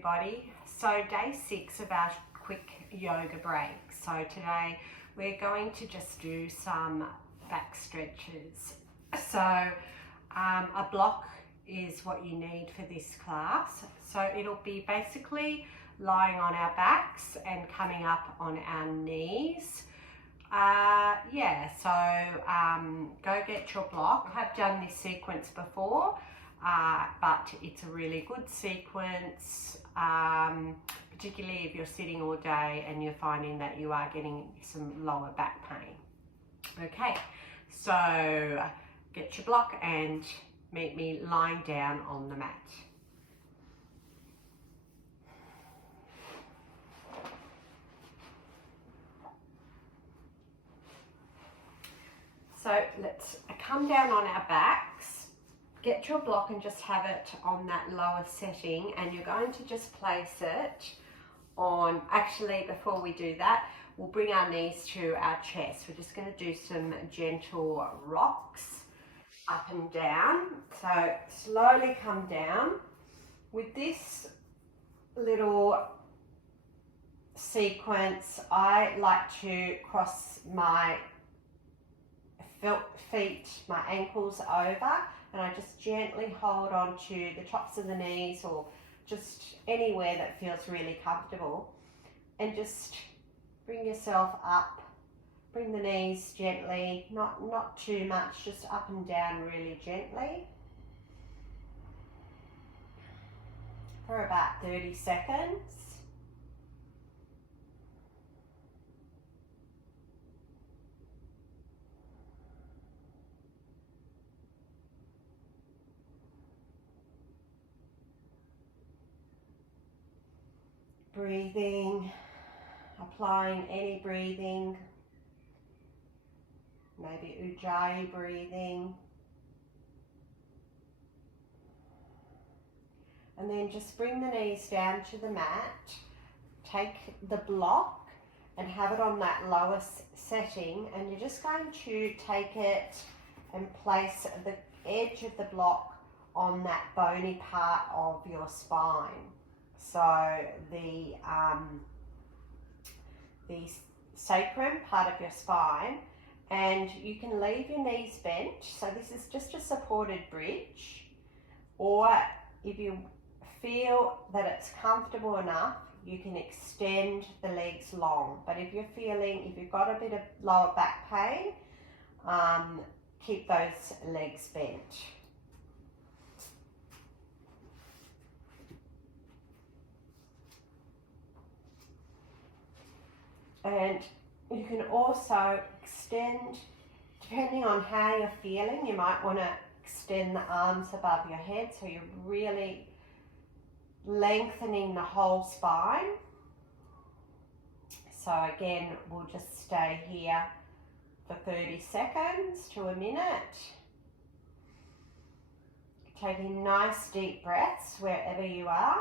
everybody. So day 6 of our quick yoga break. So today we're going to just do some back stretches. So a block is what you need for this class. So it'll be basically lying on our backs and coming up on our knees. Go get your block. I've done this sequence before, but it's a really good sequence, particularly if you're sitting all day and you're finding that you are getting some lower back pain. Okay, so get your block and meet me lying down on the mat. So let's come down on our backs, get your block and just have it on that lower setting, and you're going to just place it on, actually before we do that, we'll bring our knees to our chest. We're just going to do some gentle rocks up and down. So slowly come down. With this little sequence, I like to cross my feet, my ankles over, and I just gently hold on to the tops of the knees or just anywhere that feels really comfortable, and just bring yourself up, bring the knees gently, not too much, just up and down really gently for about 30 seconds. Breathing, applying any breathing, maybe Ujjayi breathing. And then just bring the knees down to the mat, take the block and have it on that lowest setting, and you're just going to take it and place the edge of the block on that bony part of your spine. So the sacrum part of your spine, and you can leave your knees bent. So this is just a supported bridge, or if you feel that it's comfortable enough, you can extend the legs long. But if you've got a bit of lower back pain, keep those legs bent. And you can also extend, depending on how you're feeling, you might want to extend the arms above your head so you're really lengthening the whole spine. So again, we'll just stay here for 30 seconds to a minute. Taking nice deep breaths wherever you are.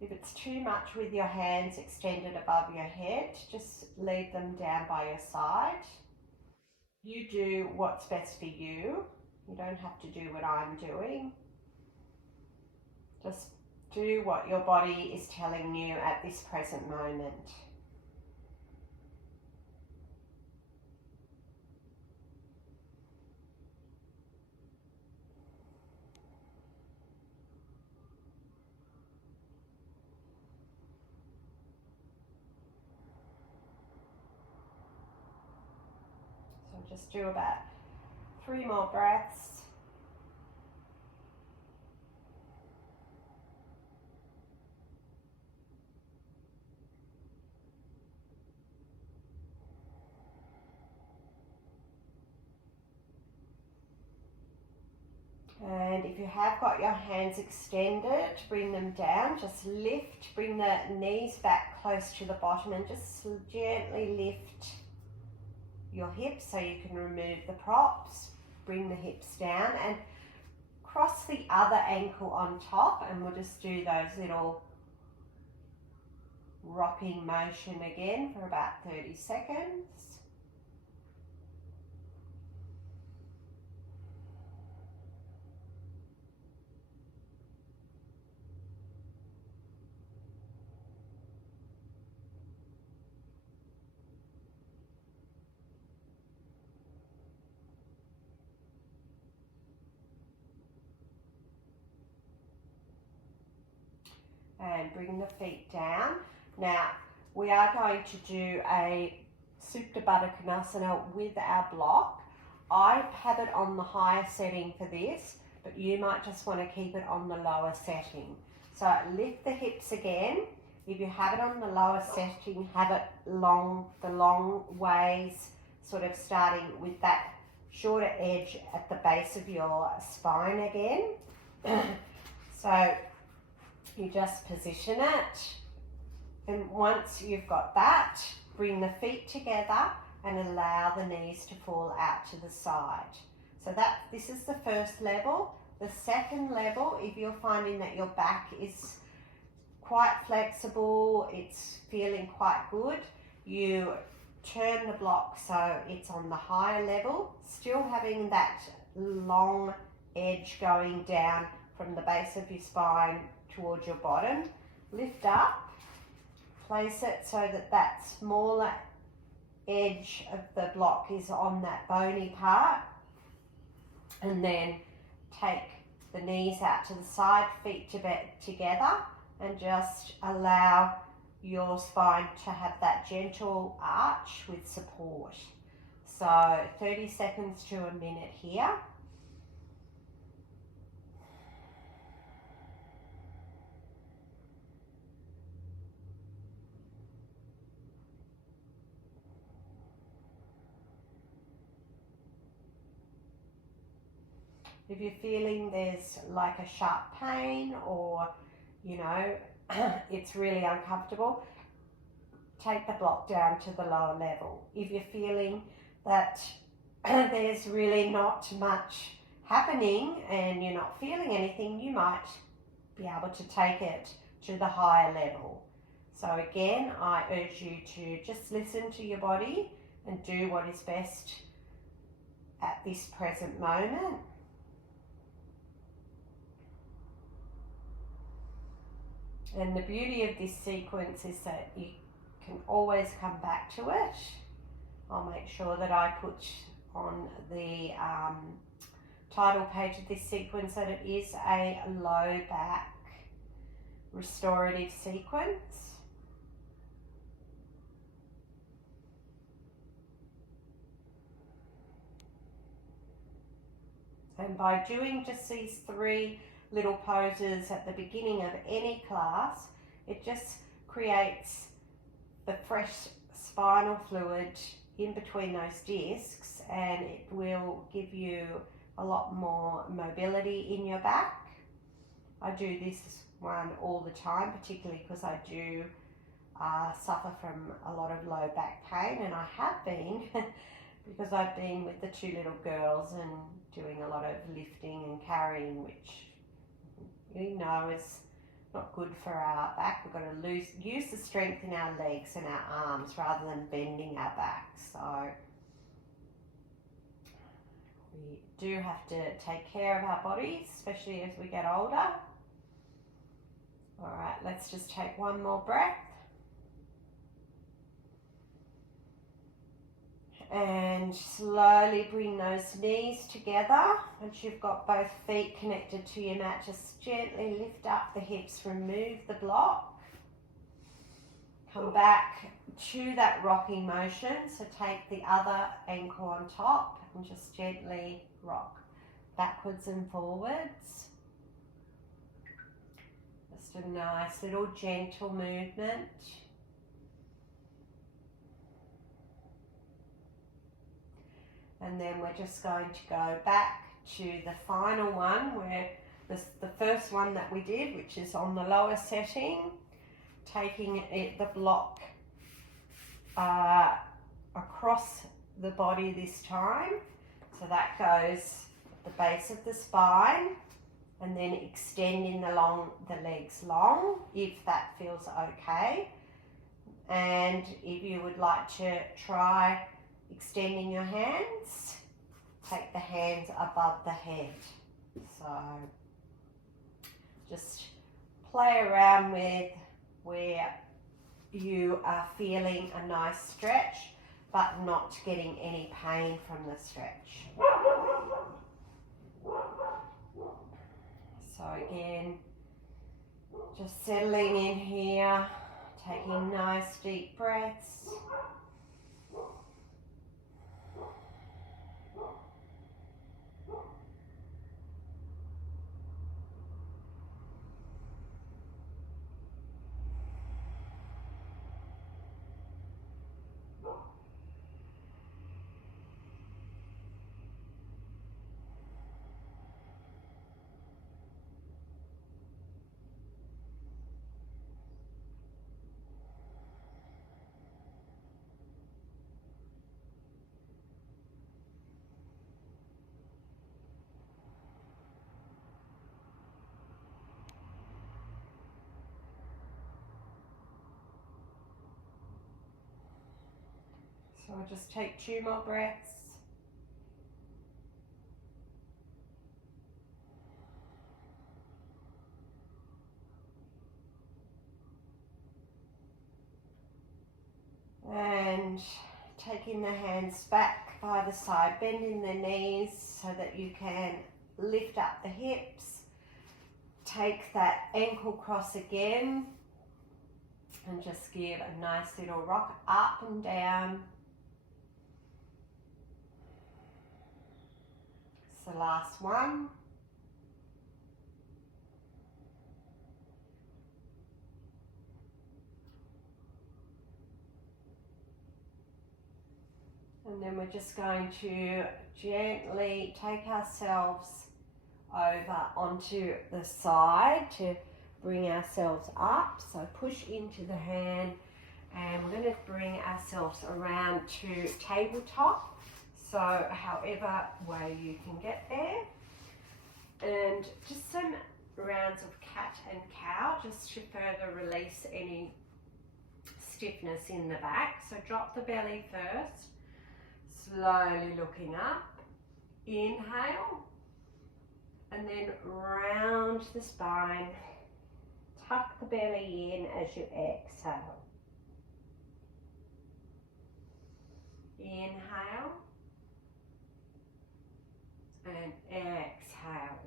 If it's too much with your hands extended above your head, just leave them down by your side. You do what's best for you. You don't have to do what I'm doing. Just do what your body is telling you at this present moment. Just do about 3 more breaths. And if you have got your hands extended, bring them down, just lift, bring the knees back close to the bottom and just gently lift your hips so you can remove the props. Bring the hips down and cross the other ankle on top, and we'll just do those little rocking motion again for about 30 seconds. And bring the feet down. Now, we are going to do a Supta Baddha Konasana with our block. I have it on the higher setting for this, but you might just want to keep it on the lower setting. So lift the hips again. If you have it on the lower setting, have it the long ways, sort of starting with that shorter edge at the base of your spine again. So you just position it, and once you've got that, bring the feet together and allow the knees to fall out to the side. So this is the first level. The second level, if you're finding that your back is quite flexible, it's feeling quite good, you turn the block so it's on the higher level, still having that long edge going down from the base of your spine towards your bottom. Lift up, place it so that that smaller edge of the block is on that bony part, and then take the knees out to the side, feet together, and just allow your spine to have that gentle arch with support. So 30 seconds to a minute here. If you're feeling there's like a sharp pain, or it's really uncomfortable, take the block down to the lower level. If you're feeling that there's really not much happening and you're not feeling anything, you might be able to take it to the higher level. So again, I urge you to just listen to your body and do what is best at this present moment. And the beauty of this sequence is that you can always come back to it. I'll make sure that I put on the title page of this sequence that it is a low back restorative sequence. And by doing just these 3 little poses at the beginning of any class, it just creates the fresh spinal fluid in between those discs, and it will give you a lot more mobility in your back. I do this one all the time, particularly because I do suffer from a lot of low back pain, and I have been because I've been with the 2 little girls and doing a lot of lifting and carrying, which is not good for our back. We've got to use the strength in our legs and our arms rather than bending our back. So we do have to take care of our bodies, especially as we get older. All right, let's just take one more breath. And slowly bring those knees together. Once you've got both feet connected to your mat, just gently lift up the hips, remove the block. Come back to that rocking motion. So take the other ankle on top and just gently rock backwards and forwards. Just a nice little gentle movement. And then we're just going to go back to the final one, where the first one that we did, which is on the lower setting, taking the block across the body this time. So that goes at the base of the spine, and then extending the legs long, if that feels okay. And if you would like to try extending your hands, take the hands above the head. So just play around with where you are feeling a nice stretch but not getting any pain from the stretch. So again, just settling in here, taking nice deep breaths. So I'll just take 2 more breaths. And taking the hands back by the side, bending the knees so that you can lift up the hips. Take that ankle cross again and just give a nice little rock up and down. It's the last one. And then we're just going to gently take ourselves over onto the side to bring ourselves up. So push into the hand and we're going to bring ourselves around to tabletop. So however way you can get there. And just some rounds of cat and cow just to further release any stiffness in the back. So drop the belly first. Slowly looking up, inhale, and then round the spine, tuck the belly in as you exhale. Inhale, and exhale.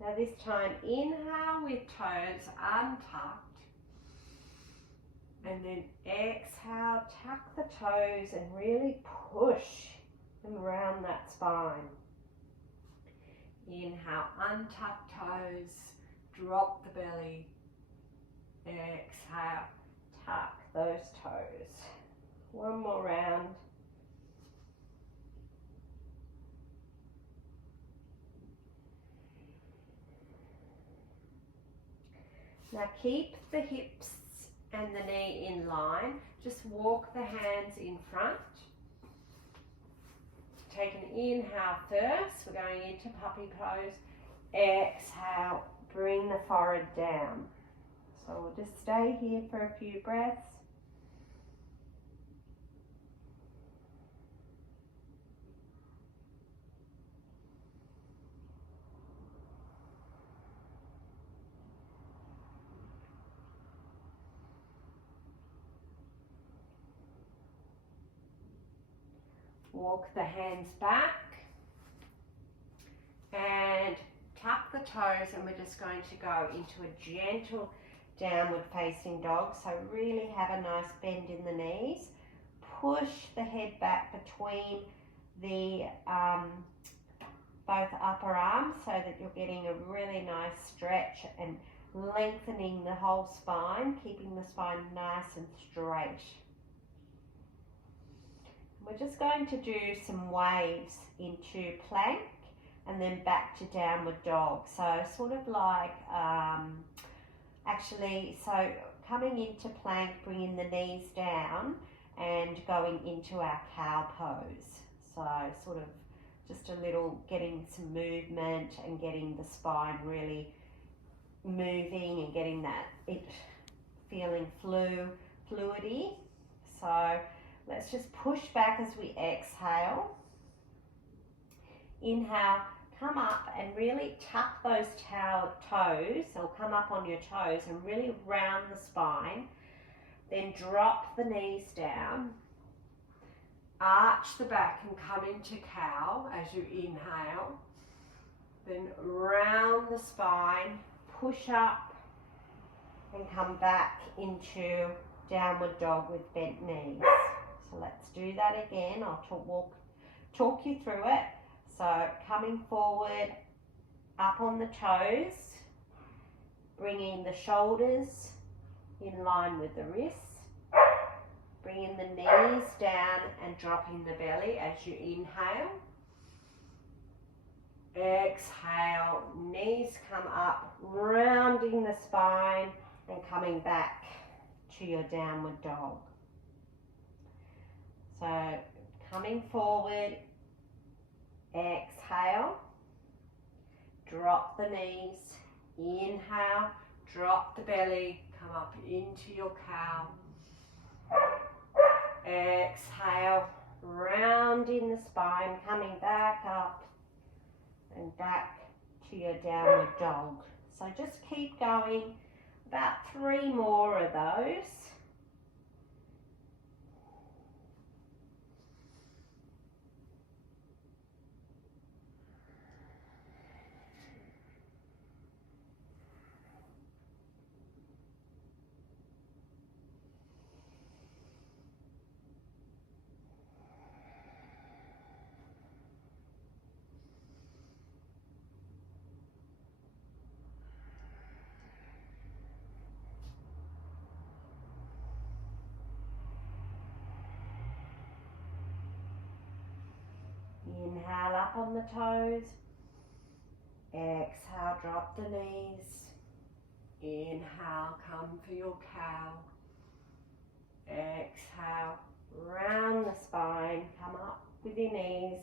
Now this time, inhale with toes untucked. And then exhale, tuck the toes and really push them around that spine. Inhale, untuck toes, drop the belly. Exhale, tuck those toes. One more round. Now keep the hips and the knee in line. Just walk the hands in front. Take an inhale first. We're going into puppy pose. Exhale, bring the forehead down. So we'll just stay here for a few breaths. Walk the hands back and tuck the toes, and we're just going to go into a gentle downward facing dog. So really have a nice bend in the knees. Push the head back between the both upper arms so that you're getting a really nice stretch and lengthening the whole spine, keeping the spine nice and straight. We're just going to do some waves into plank and then back to downward dog. So sort of like, so coming into plank, bringing the knees down and going into our cow pose. So sort of just a little getting some movement and getting the spine really moving and getting that feeling fluidy. So let's just push back as we exhale. Inhale, come up and really tuck those toes, or come up on your toes and really round the spine. Then drop the knees down, arch the back and come into cow as you inhale. Then round the spine, push up and come back into downward dog with bent knees. So let's do that again. I'll talk you through it. So coming forward, up on the toes, bringing the shoulders in line with the wrists, bringing the knees down and dropping the belly as you inhale. Exhale, knees come up, rounding the spine and coming back to your downward dog. So coming forward, exhale, drop the knees, inhale, drop the belly, come up into your cow. Exhale, rounding the spine, coming back up and back to your downward dog. So just keep going, about 3 more of those. Inhale up on the toes. Exhale, drop the knees. Inhale, come for your cow. Exhale, round the spine, come up with your knees.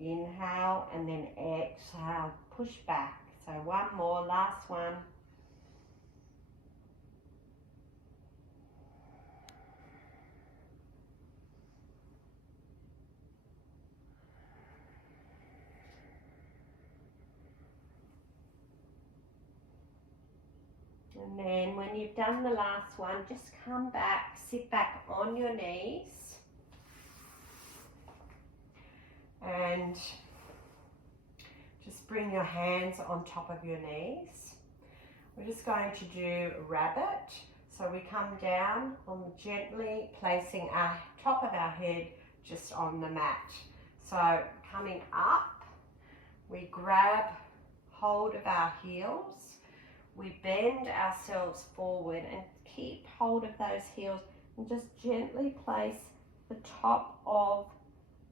Inhale and then exhale, push back. So one more, last one. And then when you've done the last one, just come back, sit back on your knees. And just bring your hands on top of your knees. We're just going to do rabbit. So we come down on gently placing our top of our head just on the mat. So coming up, we grab hold of our heels. We bend ourselves forward and keep hold of those heels and just gently place the top of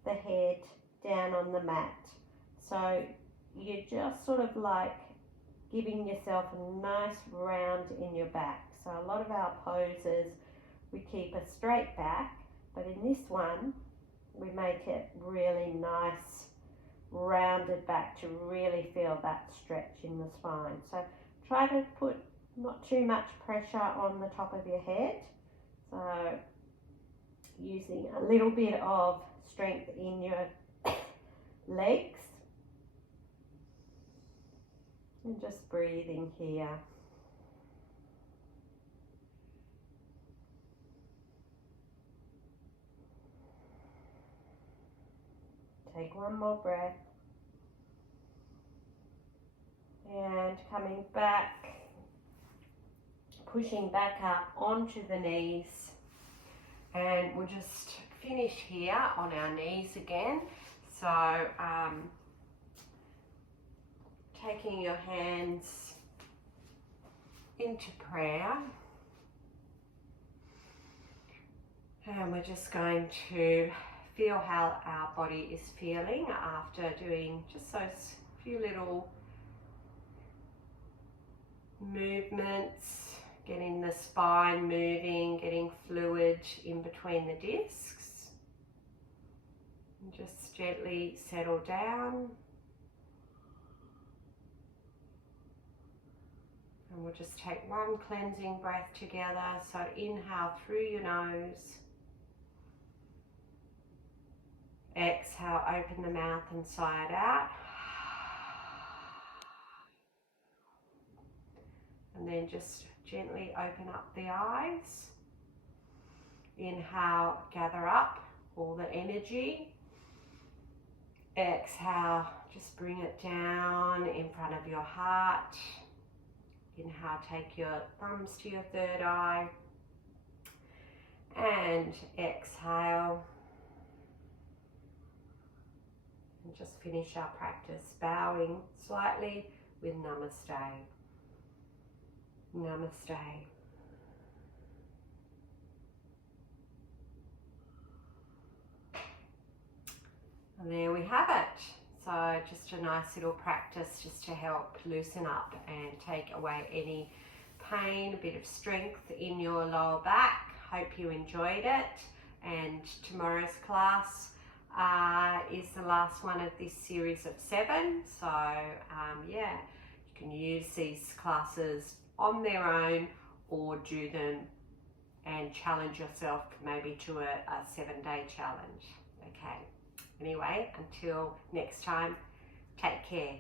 the head down on the mat. So you're just sort of like giving yourself a nice round in your back. So a lot of our poses, we keep a straight back, but in this one, we make it really nice, rounded back to really feel that stretch in the spine. So try to put not too much pressure on the top of your head. So using a little bit of strength in your legs. And just breathing here. Take one more breath. And coming back, pushing back up onto the knees. And we'll just finish here on our knees again. So taking your hands into prayer. And we're just going to feel how our body is feeling after doing just those few little movements, getting the spine moving, getting fluid in between the discs. And just gently settle down. And we'll just take one cleansing breath together. So inhale through your nose. Exhale, open the mouth and sigh it out. And then just gently open up the eyes. Inhale, gather up all the energy. Exhale, just bring it down in front of your heart. Inhale, take your thumbs to your third eye. And exhale. And just finish our practice bowing slightly with Namaste. Namaste. And there we have it. So just a nice little practice just to help loosen up and take away any pain, a bit of strength in your lower back. Hope you enjoyed it. And tomorrow's class is the last one of this series of 7. So yeah, you can use these classes on their own or do them and challenge yourself maybe to a 7-day challenge. Okay. Anyway, until next time, take care.